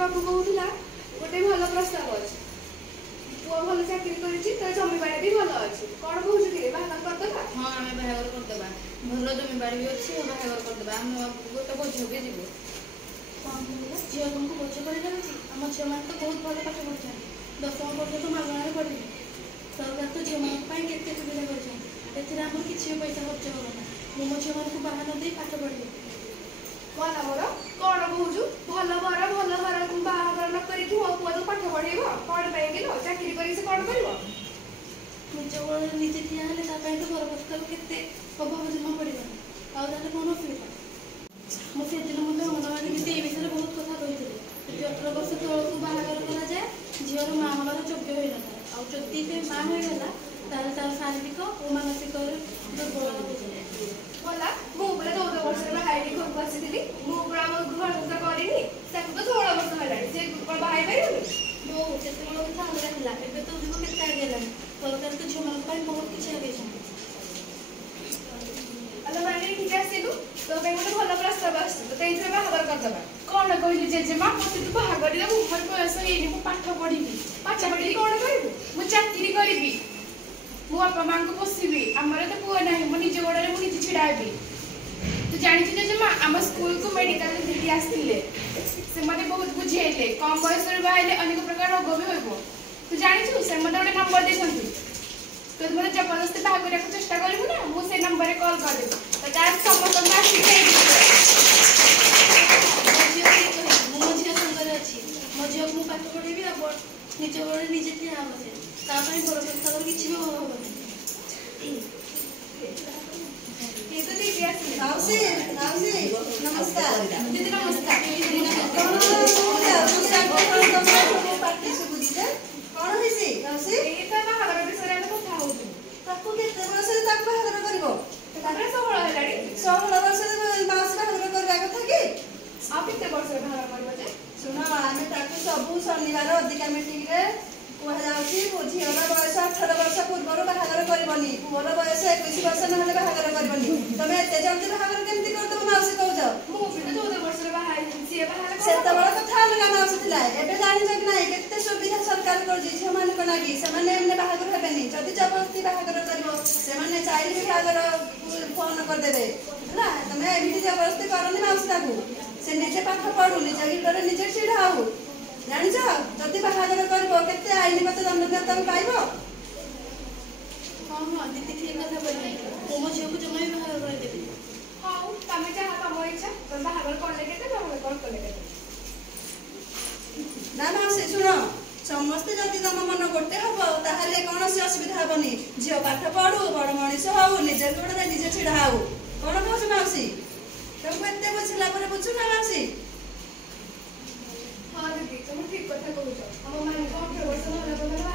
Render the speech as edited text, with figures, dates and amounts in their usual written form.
बाबू कहूला गोटे भल प्रस्ताव अच्छे पुआ भल चाकरी करिछि त जमी बाड़ी भी भल अछि कोन कहू कि बाहागर करदबा। हां हमें बाहागर करदबा भल जमी बाड़ी भी अछि बाहागर करदबा हम गोटे बोझ भी जीवो कोन कहला झियो तुमको बोझ पड़ी जाउछि हम झियो मान तो बहुत भल पाठ पढछन 10वीं पर्यंत मागणारे पढिले सरकार तो झियो मान पाई केते सुविधा करछन एथिरा हम किछि पैसा खर्च होबना मो झियो मान को बाहा न दे पाठ पढिले कोन हमर कोन कहूजु भल बर भल घर बाहागर न करी कि मो पुआ तो पाठ पढेबो कोन पे गेलो चाकरी करी से कोन करबो निज गोड़ निजे ठिया हेले ता पई तो घर बस्तर केते अभाव जमा पड़िबो आ ताले कोन असुविधा मो से दिन मुंडे अंगनवाड़ी भी ए विषय बहुत कथा कहिथिले 18 वर्ष तळकु बाहागर करा जाय झियर मां हमारा योग्य होई नता आ जति से मां होई गला तार तार शारीरिक और मानसिक दुर्बल हो जाय बोला मु बले 14 वर्ष रे हाइडी घर बसी दिली मु बड़ा घर उता करिनी ताकू तो 16 वर्ष हलाडी से कोन बाहाई परिबो मो केते मन कथा हमरा हिला एबे तो जीव केते आगे लानी सरकार तो झियो मान पाई बहुत किछ आगे छन अल माने ठीक आसिलु तो पे गोटे भल प्रस्ताव आछि तो तेइथरे बाहागर करदबा कोन कहली जे मां मते तू बाहागर दे मु घर बयस एनी मु पाठ पढिबी पाठ पढि कोन करबु मु चाकरी करबी मु बापा मां को पोसिबी हमरे तो पुआ नाही मु निजे गोडरे मु निजे छिडाबी तू जानि जे मां हम स्कूल को मेडिकल दिली आस्तिले से मते बहुत बुझेले कम बयस रे बाइले अनेक प्रकार रोग भी होइबो तू जानि छु से मते गोटे नंबर देछंती तो मते जबरदस्ती बाहागर को चेष्टा करबो ना मु से नंबर रे कॉल कर देबो तो तार समस्त ना सिखाई मो झियो संगरे अछि मो झियो को पाठ पढेबी आ निज गोड़े निजे ठिया हम से ता पई बड़ संस्था किछि भी होबो ये तो दीदी आसी नाउसी नमस्कार दीदी नमस्कार पार्टी से बुझिते कोन हेसी नाउसी ए त बाहागर विषय रे कथा होउ ताकू केते वर्ष रे ताकू बाहागर करबो तारे 16 हेलाडी 16 वर्ष रे मास बाहागर करबा कथा की आ केते वर्ष रे बाहागर करबो जे सुनो आमे ताकू सब शनिवार अधिका मीटिंग रे कुहा जाउची झियोर बयस 18 वर्ष पूर्व बाहागर करबनी पुअर बयस 21 वर्ष नहले बाहागर करबनी तमे एते जल्दी बाहागर केमती करदबो माउसी कहउछ मु भी तो 14 वर्ष रे बाहाई से बाहागर सेते बड़ कथा अलगा माउसी थिला एबे जानि जक नै केते सुविधा सरकार करजी झियो मान को लागि सेमाने एमने बाहागर हेबेनी जदी जबरदस्ती बाहागर करबो सेमाने चाइल्ड बाहागर फोन कर देबे हला तमे एमिति जबरदस्ती करनी माउसी ताकू से निजे पाठ पढु निजे गिटरे निजे छिडाउ जानि छ जदी बाहागर करबो केते आईनगत दंड तमे पाइबो हां हां दीदी ठीक कथा बोलली मो झियो को जमा भी बाहागर कर देबी हां तमे चाहा तम इच्छा तमे बाहागर करले केते बाहागर कर करले केते ना माउसी सुनो समस्त जदी तम मन गोटे हबो ताहाले कोनोसी असुविधा हबनी झियो पाठ पढु बड़ मनीष होउ निजे गोडरे निजे छिडा होउ कोन कहछ माउसी तुम एते बुझला पर बुझु ना माउसी हां दीदी तुम ठीक कथा कहउछ हम माने 18 वर्ष होला